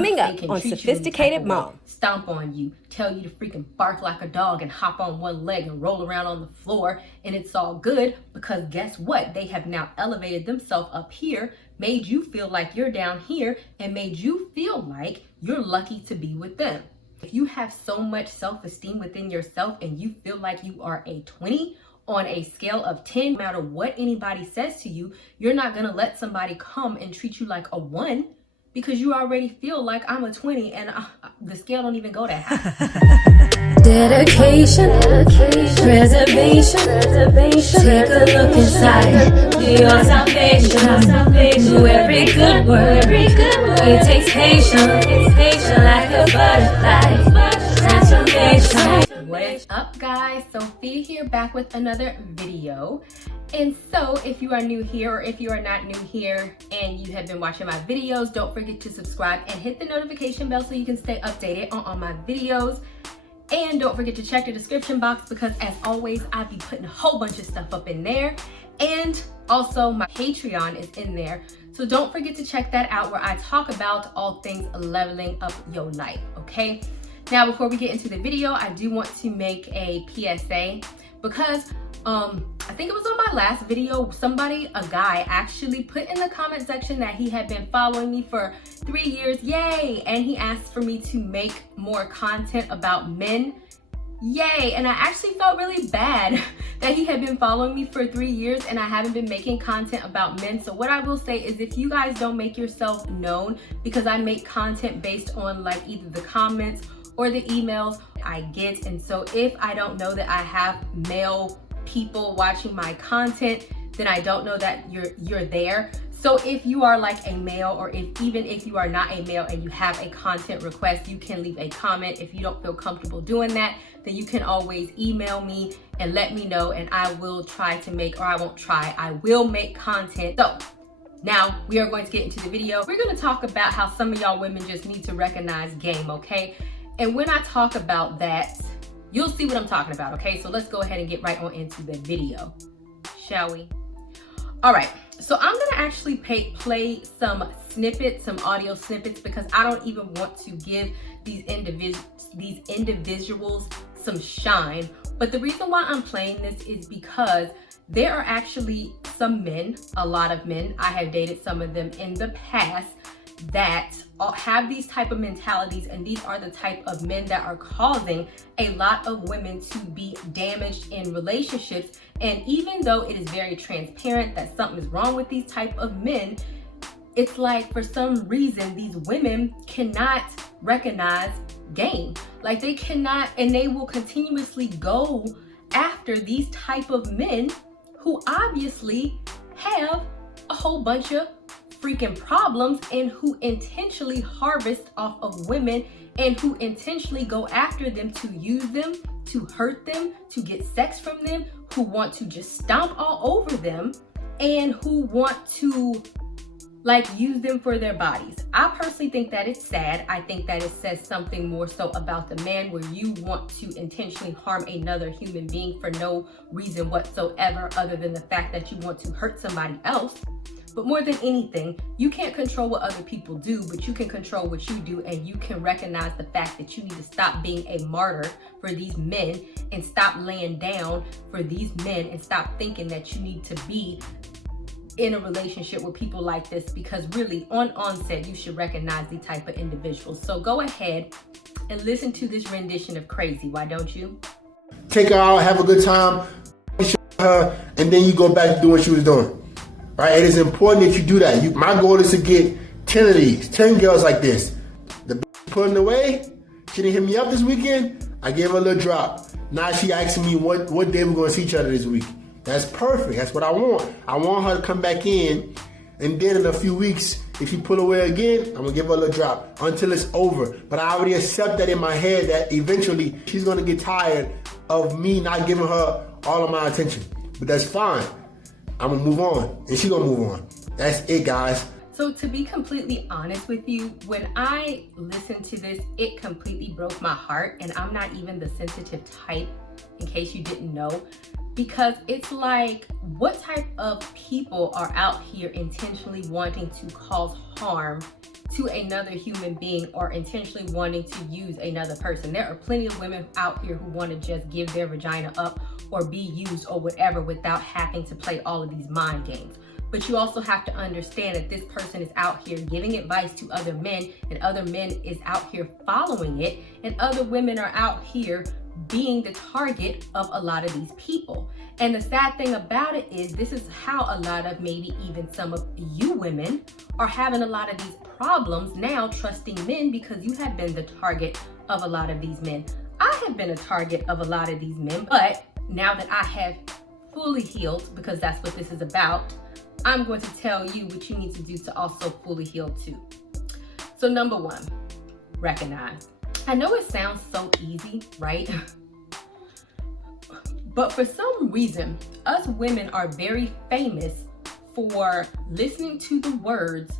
Coming up on Sophisticated Mom. Stomp on you, tell you to freaking bark like a dog and hop on one leg and roll around on the floor, and it's all good because guess what? They have now elevated themselves up here, made you feel like you're down here, and made you feel like you're lucky to be with them. If you have so much self-esteem within yourself and you feel like you are a 20 on a scale of 10, no matter what anybody says to you, you're not gonna let somebody come and treat you like a 1 because you already feel like I'm a 20 and the scale don't even go that high. Dedication, preservation, take a look inside, do your salvation, do every good word, it takes patience, like a butterfly, transformation. What is up, guys? Sophia here, back with another video. And so if you are new here, or if you are not new here and you have been watching my videos, don't forget to subscribe and hit the notification bell so you can stay updated on all my videos. And don't forget to check the description box because as always, I'll be putting a whole bunch of stuff up in there. And also my Patreon is in there. So don't forget to check that out where I talk about all things leveling up your life, okay? Now, before we get into the video, I do want to make a PSA because I think it was on my last video, a guy actually put in the comment section that he had been following me for 3 years, yay! And he asked for me to make more content about men, yay! And I actually felt really bad that he had been following me for 3 years and I haven't been making content about men. So what I will say is if you guys don't make yourself known, because I make content based on like either the comments or the emails I get, and so if I don't know that I have male people watching my content, then I don't know that you're there. So if you are like a male, or even if you are not a male and you have a content request, you can leave a comment. If you don't feel comfortable doing that, then you can always email me and let me know, and I will try to make, or I won't try, I will make content. So now we are going to get into the video. We're going to talk about how some of y'all women just need to recognize game, okay? And when I talk about that, you'll see what I'm talking about, okay? So let's go ahead and get right on into the video, shall we? All right, so I'm gonna actually play some snippets, some audio snippets, because I don't even want to give these individuals some shine. But the reason why I'm playing this is because there are actually some men, a lot of men, I have dated some of them in the past, that have these type of mentalities, and these are the type of men that are causing a lot of women to be damaged in relationships. And even though it is very transparent that something is wrong with these type of men, it's like for some reason these women cannot recognize game. Like they cannot, and they will continuously go after these type of men who obviously have a whole bunch of freaking problems, and who intentionally harvest off of women, and who intentionally go after them to use them, to hurt them, to get sex from them, who want to just stomp all over them, and who want to like use them for their bodies. I personally think that it's sad. I think that it says something more so about the man, where you want to intentionally harm another human being for no reason whatsoever other than the fact that you want to hurt somebody else. But more than anything, you can't control what other people do, but you can control what you do, and you can recognize the fact that you need to stop being a martyr for these men and stop laying down for these men, and stop thinking that you need to be in a relationship with people like this, because really on onset, you should recognize the type of individuals. So go ahead and listen to this rendition of Crazy, why don't you? Take her out, have a good time, her, and then you go back to doing what she was doing. Right? It is important that you do that. My goal is to get 10 of these, 10 girls like this. The pulling away, she didn't hit me up this weekend. I gave her a little drop. Now she asking me what day we're going to see each other this week. That's perfect. That's what I want. I want her to come back in, and then in a few weeks, if she pull away again, I'm going to give her a little drop until it's over. But I already accept that in my head that eventually she's going to get tired of me not giving her all of my attention. But that's fine. I'm gonna move on, and she gonna move on. That's it, guys. So to be completely honest with you, when I listened to this, it completely broke my heart, and I'm not even the sensitive type, in case you didn't know, because it's like, what type of people are out here intentionally wanting to cause harm to another human being or intentionally wanting to use another person. There are plenty of women out here who want to just give their vagina up or be used or whatever without having to play all of these mind games. But you also have to understand that this person is out here giving advice to other men, and other men is out here following it, and other women are out here being the target of a lot of these people. And the sad thing about it is this is how a lot of maybe even some of you women are having a lot of these problems now trusting men, because you have been the target of a lot of these men. I have been a target of a lot of these men, but now that I have fully healed, because that's what this is about, I'm going to tell you what you need to do to also fully heal too. So number one, recognize. I know it sounds so easy, right? But for some reason, us women are very famous for listening to the words.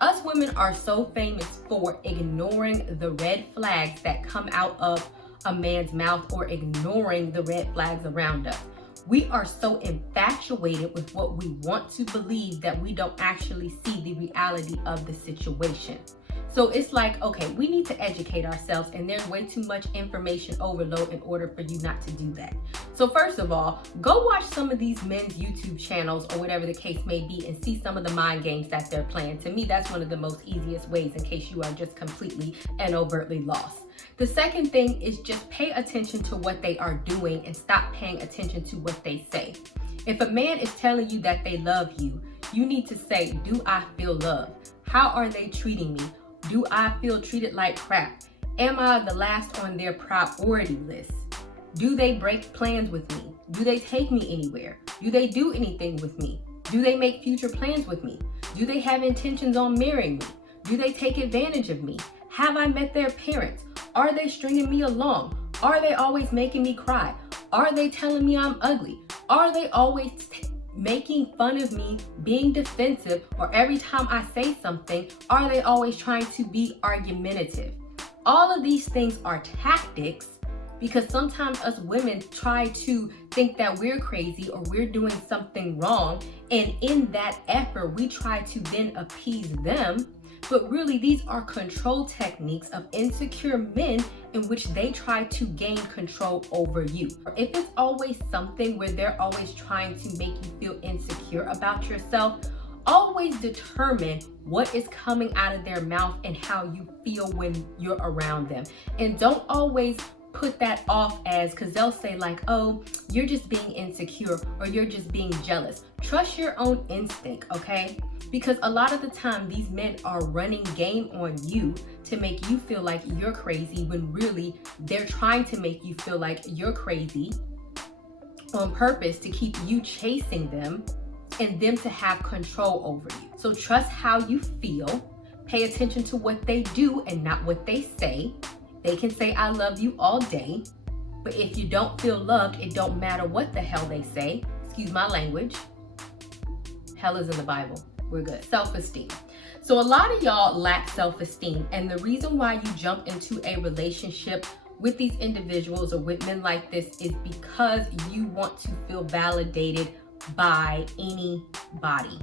Us women are so famous for ignoring the red flags that come out of a man's mouth or ignoring the red flags around us. We are so infatuated with what we want to believe that we don't actually see the reality of the situation. So it's like, okay, we need to educate ourselves, and there's way too much information overload in order for you not to do that. So first of all, go watch some of these men's YouTube channels or whatever the case may be and see some of the mind games that they're playing. To me, that's one of the most easiest ways in case you are just completely and overtly lost. The second thing is just pay attention to what they are doing and stop paying attention to what they say. If a man is telling you that they love you, you need to say, do I feel loved? How are they treating me? Do I feel treated like crap? Am I the last on their priority list? Do they break plans with me? Do they take me anywhere? Do they do anything with me? Do they make future plans with me? Do they have intentions on marrying me? Do they take advantage of me? Have I met their parents? Are they stringing me along? Are they always making me cry? Are they telling me I'm ugly? Are they always making fun of me, being defensive, or every time I say something, are they always trying to be argumentative? All of these things are tactics, because sometimes us women try to think that we're crazy or we're doing something wrong, and in that effort we try to then appease them. But really, these are control techniques of insecure men in which they try to gain control over you. If it's always something where they're always trying to make you feel insecure about yourself, always determine what is coming out of their mouth and how you feel when you're around them. And don't always put that off as, because they'll say like, oh, you're just being insecure or you're just being jealous. Trust your own instinct, okay? Because a lot of the time these men are running game on you to make you feel like you're crazy, when really they're trying to make you feel like you're crazy on purpose to keep you chasing them and them to have control over you. So trust how you feel, pay attention to what they do and not what they say. They can say I love you all day, but if you don't feel loved, it don't matter what the hell they say. Excuse my language. Hell is in the Bible. We're good. Self-esteem. So a lot of y'all lack self-esteem, and the reason why you jump into a relationship with these individuals or with men like this is because you want to feel validated by anybody.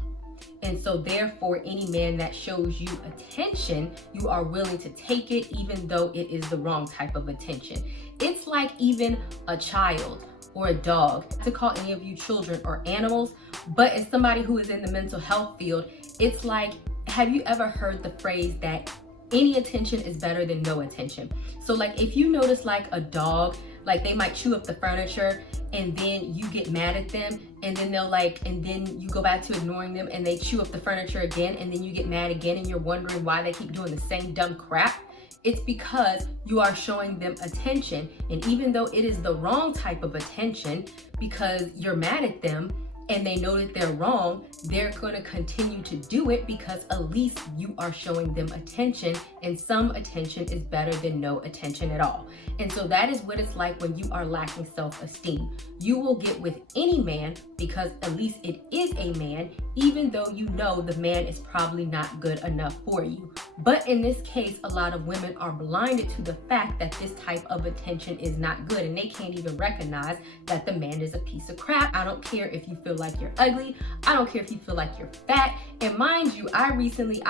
And so therefore, any man that shows you attention, you are willing to take it even though it is the wrong type of attention. It's like even a child or a dog, to call any of you children or animals, but as somebody who is in the mental health field, it's like, have you ever heard the phrase that any attention is better than no attention? So like if you notice like a dog, like they might chew up the furniture and then you get mad at them, and then they'll like, and then you go back to ignoring them and they chew up the furniture again, and then you get mad again and you're wondering why they keep doing the same dumb crap. It's because you are showing them attention. And even though it is the wrong type of attention, because you're mad at them and they know that they're wrong, they're going to continue to do it because at least you are showing them attention, and some attention is better than no attention at all. And so that is what it's like when you are lacking self-esteem. You will get with any man because at least it is a man, even though you know the man is probably not good enough for you. But in this case, a lot of women are blinded to the fact that this type of attention is not good, and they can't even recognize that the man is a piece of crap. I don't care if you feel like you're ugly. I don't care if you feel like you're fat. And mind you, I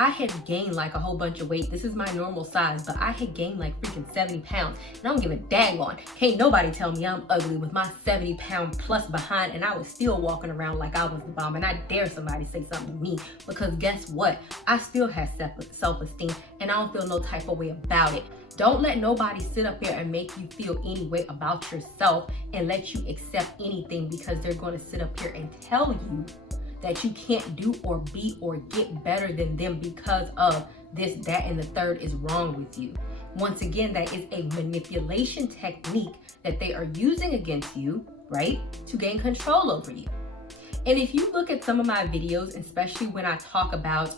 had gained like a whole bunch of weight. This is my normal size, but I had gained like freaking 70 pounds. And I don't give a dang on. Can't nobody tell me I'm ugly with my 70-pound plus behind, and I was still walking around like I was the bomb. And I dare somebody say something to me, because guess what? I still have self-esteem, and I don't feel no type of way about it. Don't let nobody sit up here and make you feel any way about yourself and let you accept anything, because they're going to sit up here and tell you that you can't do or be or get better than them because of this, that, and the third is wrong with you. Once again, that is a manipulation technique that they are using against you, right, to gain control over you. And if you look at some of my videos, especially when I talk about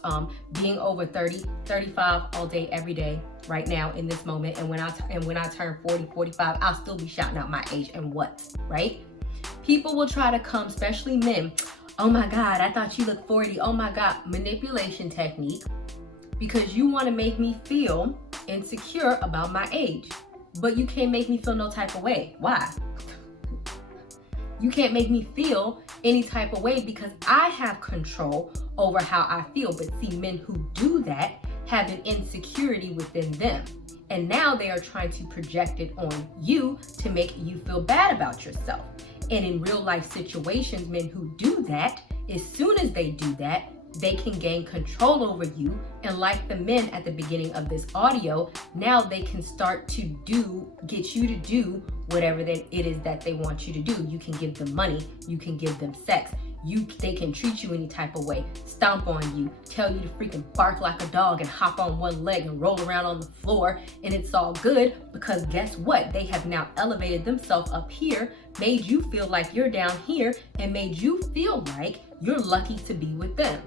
being over 30, 35 all day, every day, right now in this moment, and when I turn 40, 45, I'll still be shouting out my age and what, right? People will try to come, especially men. Oh my God, I thought you looked 40. Oh my God, manipulation technique, because you want to make me feel insecure about my age, but you can't make me feel no type of way. Why? You can't make me feel any type of way because I have control over how I feel. But see, men who do that have an insecurity within them. And now they are trying to project it on you to make you feel bad about yourself. And in real life situations, men who do that, as soon as they do that, they can gain control over you. And like the men at the beginning of this audio, now they can start to get you to do whatever it is that they want you to do. You can give them money, you can give them sex, they can treat you any type of way, stomp on you, tell you to freaking bark like a dog and hop on one leg and roll around on the floor, and it's all good, because guess what? They have now elevated themselves up here, made you feel like you're down here, and made you feel like you're lucky to be with them.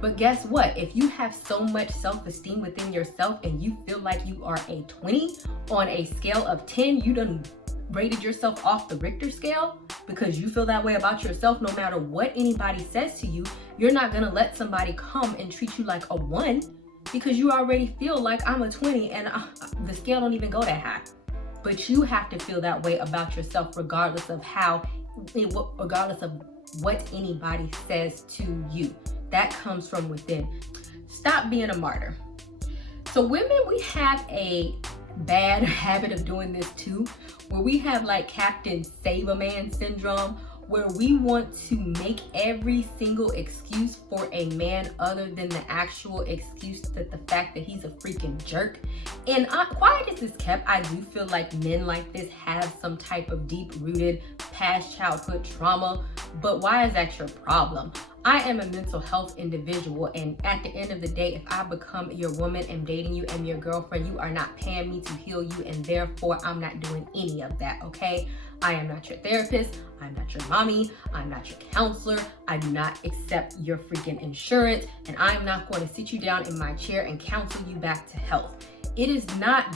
But guess what? If you have so much self-esteem within yourself and you feel like you are a 20 on a scale of 10, you done rated yourself off the Richter scale because you feel that way about yourself, no matter what anybody says to you, you're not gonna let somebody come and treat you like a 1 because you already feel like I'm a 20 and the scale don't even go that high. But you have to feel that way about yourself regardless of what anybody says to you. That comes from within. Stop being a martyr. So women, we have a bad habit of doing this too, where we have like Captain Save-A-Man syndrome, where we want to make every single excuse for a man other than the actual excuse that the fact that he's a freaking jerk. And quiet as is kept, I do feel like men like this have some type of deep-rooted past childhood trauma, but why is that your problem? I am a mental health individual, and at the end of the day, if I become your woman and dating you and your girlfriend, you are not paying me to heal you, and therefore I'm not doing any of that, okay? I am not your therapist, I'm not your mommy, I'm not your counselor, I do not accept your freaking insurance, and I'm not going to sit you down in my chair and counsel you back to health. It is not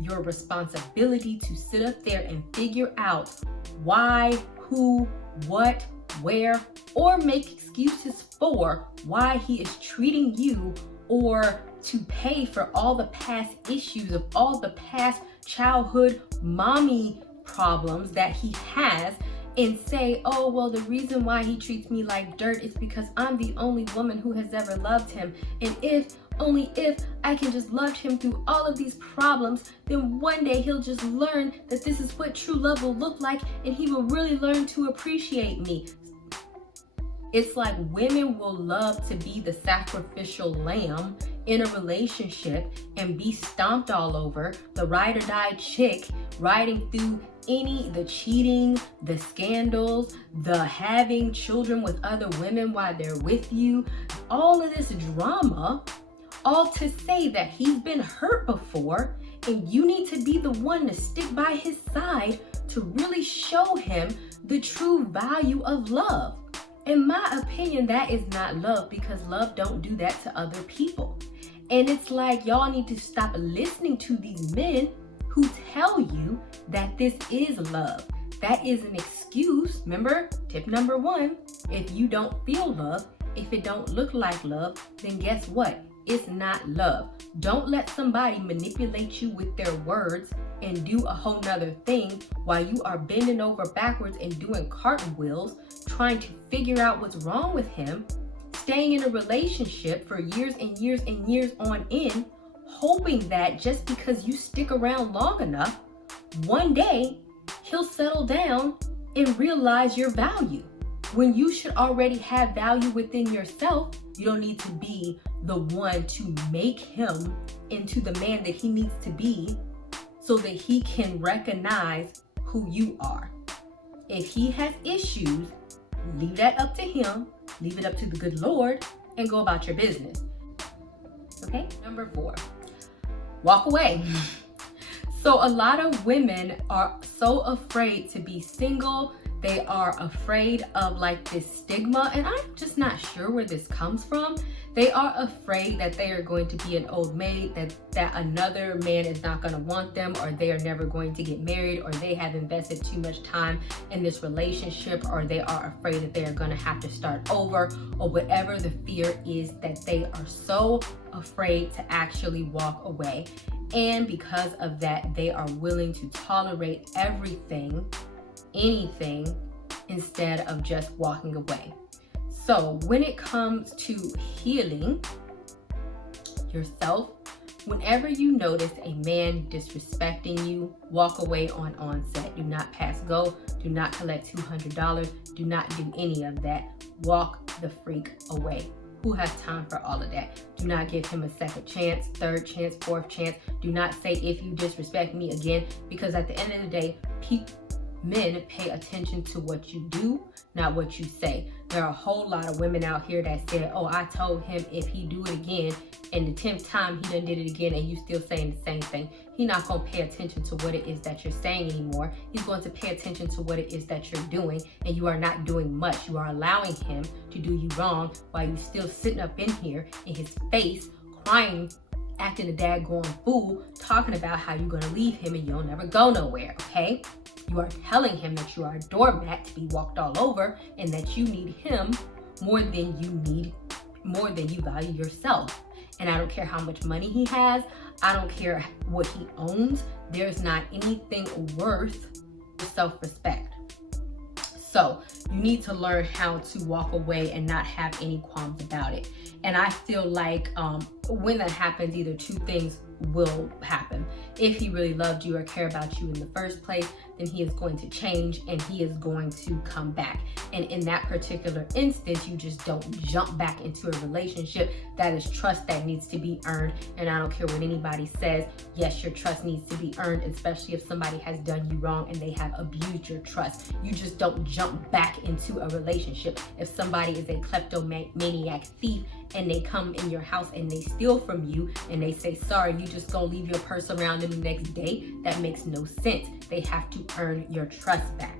your responsibility to sit up there and figure out why, who, what, where, or make excuses for why he is treating you, or to pay for all the past issues of all the past childhood mommy problems that he has, and say, oh, well, the reason why he treats me like dirt is because I'm the only woman who has ever loved him. And only if I can just love him through all of these problems, then one day he'll just learn that this is what true love will look like, and he will really learn to appreciate me. It's like women will love to be the sacrificial lamb in a relationship and be stomped all over, the ride or die chick riding through the cheating, the scandals, the having children with other women while they're with you, all of this drama, all to say that he's been hurt before, and you need to be the one to stick by his side to really show him the true value of love. In my opinion, that is not love, because love don't do that to other people. And it's like, y'all need to stop listening to these men who tell you that this is love. that is an excuse. Remember, tip number 1, if you don't feel love, if it don't look like love, then guess what? It's not love. Don't let somebody manipulate you with their words and do a whole nother thing while you are bending over backwards and doing cartwheels, trying to figure out what's wrong with him, staying in a relationship for years and years and years on end, hoping that just because you stick around long enough, one day he'll settle down and realize your value. When you should already have value within yourself, you don't need to be the one to make him into the man that he needs to be so that he can recognize who you are. If he has issues, leave that up to him, leave it up to the good Lord, and go about your business. Okay? Number 4, walk away. So a lot of women are so afraid to be single. They are afraid of like this stigma, and I'm just not sure where this comes from. They are afraid that they are going to be an old maid, that another man is not going to want them, or they are never going to get married, or they have invested too much time in this relationship, or they are afraid that they are going to have to start over, or whatever the fear is, that they are so afraid to actually walk away. And because of that, they are willing to tolerate everything, anything, instead of just walking away. So when it comes to healing yourself, whenever you notice a man disrespecting you, walk away on onset. Do not pass go. Do not collect $200. Do not do any of that. Walk the freak away. Who has time for all of that? Do not give him a second chance, third chance, fourth chance. Do not say, if you disrespect me again, because at the end of the day, men pay attention to what you do, not what you say. There are a whole lot of women out here that said, oh, I told him if he do it again, and the 10th time he done did it again, and you still saying the same thing. He's not going to pay attention to what it is that you're saying anymore. He's going to pay attention to what it is that you're doing, and you are not doing much. You are allowing him to do you wrong while you still sitting up in here in his face, crying, acting a daggone fool, talking about how you're going to leave him and you'll never go nowhere, okay? You are telling him that you are a doormat to be walked all over, and that you need him more than you value yourself. And I don't care how much money he has. I don't care what he owns. There's not anything worth self-respect. So you need to learn how to walk away and not have any qualms about it. And I feel like when that happens, either two things will happen. If he really loved you or care about you in the first place, then he is going to change and he is going to come back. And in that particular instance, you just don't jump back into a relationship. That is trust that needs to be earned. And I don't care what anybody says. Yes, your trust needs to be earned, especially if somebody has done you wrong and they have abused your trust. You just don't jump back into a relationship. If somebody is a kleptomaniac thief and they come in your house and they steal from you and they say, sorry, you just gonna leave your purse around them the next day, that makes no sense. They have to earn your trust back.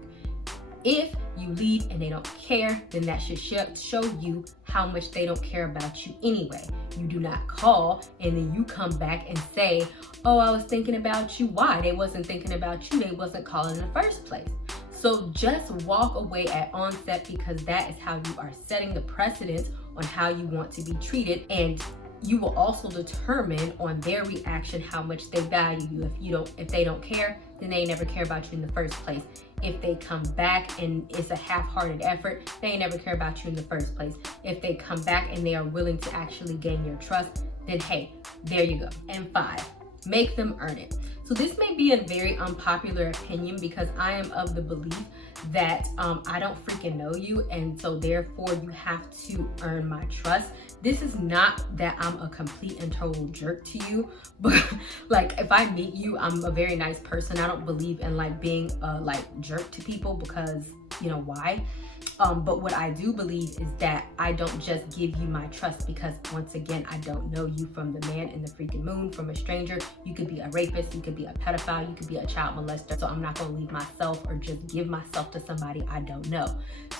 If you leave and they don't care, then that should show you how much they don't care about you anyway. You do not call and then you come back and say, oh, I was thinking about you. Why? They wasn't thinking about you. They wasn't calling in the first place. So just walk away at onset, because that is how you are setting the precedence on how you want to be treated. And you will also determine on their reaction how much they value you. If they don't care, then they never care about you in the first place. If they come back and it's a half-hearted effort, they never care about you in the first place. If they come back and they are willing to actually gain your trust, then hey, there you go. And 5, make them earn it. So this may be a very unpopular opinion, because I am of the belief that I don't freaking know you, and so therefore you have to earn my trust. This is not that I'm a complete and total jerk to you, but like if I meet you, I'm a very nice person. I don't believe in like being a jerk to people, because you know why? But what I do believe is that I don't just give you my trust because, once again, I don't know you from the man in the freaking moon, from a stranger. You could be a rapist, you could be a pedophile, you could be a child molester. So I'm not going to leave myself or just give myself to somebody I don't know.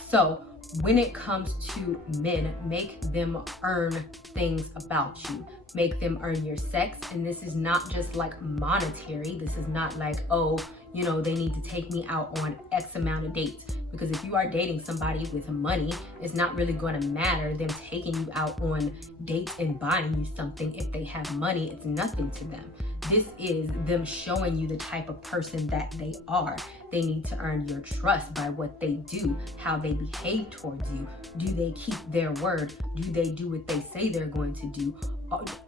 So when it comes to men, make them earn things about you. make them earn your sex. And this is not just like monetary. This is not like, oh, you know, they need to take me out on X amount of dates. Because if you are dating somebody with money, it's not really going to matter them taking you out on dates and buying you something. If they have money, it's nothing to them. This is them showing you the type of person that they are. They need to earn your trust by what they do, how they behave towards you. Do they keep their word? Do they do what they say they're going to do?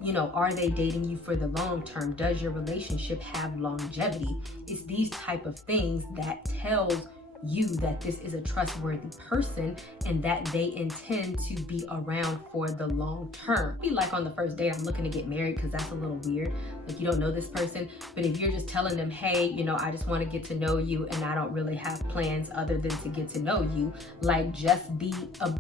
You know, are they dating you for the long term? Does your relationship have longevity? It's these type of things that tells you that this is a trustworthy person and that they intend to be around for the long term. Be like on the first date, I'm looking to get married, because that's a little weird. Like, you don't know this person, but if you're just telling them, hey, you know, I just want to get to know you and I don't really have plans other than to get to know you, like, just be,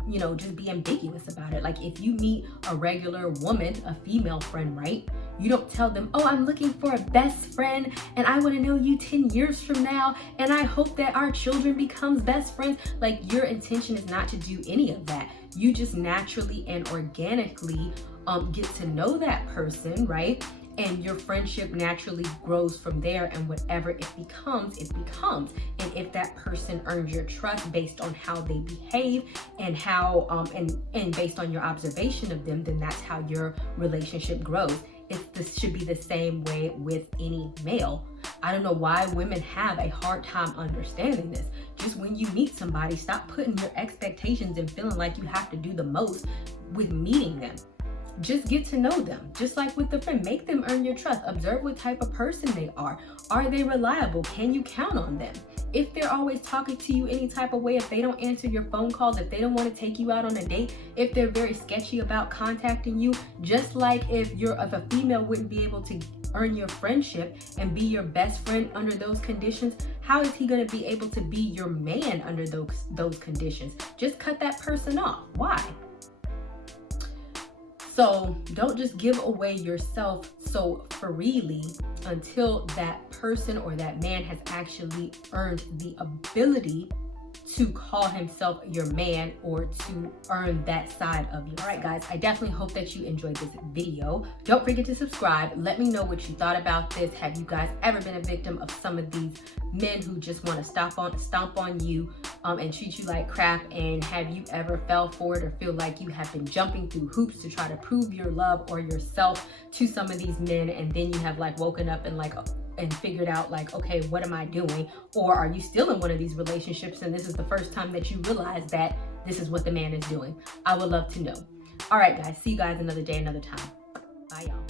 you know, just be ambiguous about it. Like, if you meet a regular woman, a female friend, right? You don't tell them, oh, I'm looking for a best friend and I want to know you 10 years from now and I hope that our children becomes best friends. Like, your intention is not to do any of that. You just naturally and organically get to know that person, right? And your friendship naturally grows from there, and whatever it becomes, it becomes. And if that person earns your trust based on how they behave and how and based on your observation of them, then that's how your relationship grows. This should be the same way with any male. I don't know why women have a hard time understanding this. Just when you meet somebody, stop putting your expectations and feeling like you have to do the most with meeting them. Just get to know them. Just like with the friend, make them earn your trust. Observe what type of person they are. Are they reliable? Can you count on them? If they're always talking to you any type of way, if they don't answer your phone calls, if they don't want to take you out on a date, if they're very sketchy about contacting you, just like if a female wouldn't be able to earn your friendship and be your best friend under those conditions, how is he going to be able to be your man under those conditions? Just cut that person off. Why? So don't just give away yourself so freely until that person or that man has actually earned the ability to call himself your man or to earn that side of you. All right, guys, I definitely hope that you enjoyed this video. Don't forget to subscribe. Let me know what you thought about this. Have you guys ever been a victim of some of these men who just want to stomp on you and treat you like crap? And have you ever fell for it or feel like you have been jumping through hoops to try to prove your love or yourself to some of these men, and then you have like woken up and figured out like, okay, what am I doing? Or are you still in one of these relationships and this is the first time that you realize that this is what the man is doing? I would love to know. All right, guys, see you guys another day, another time. Bye, y'all.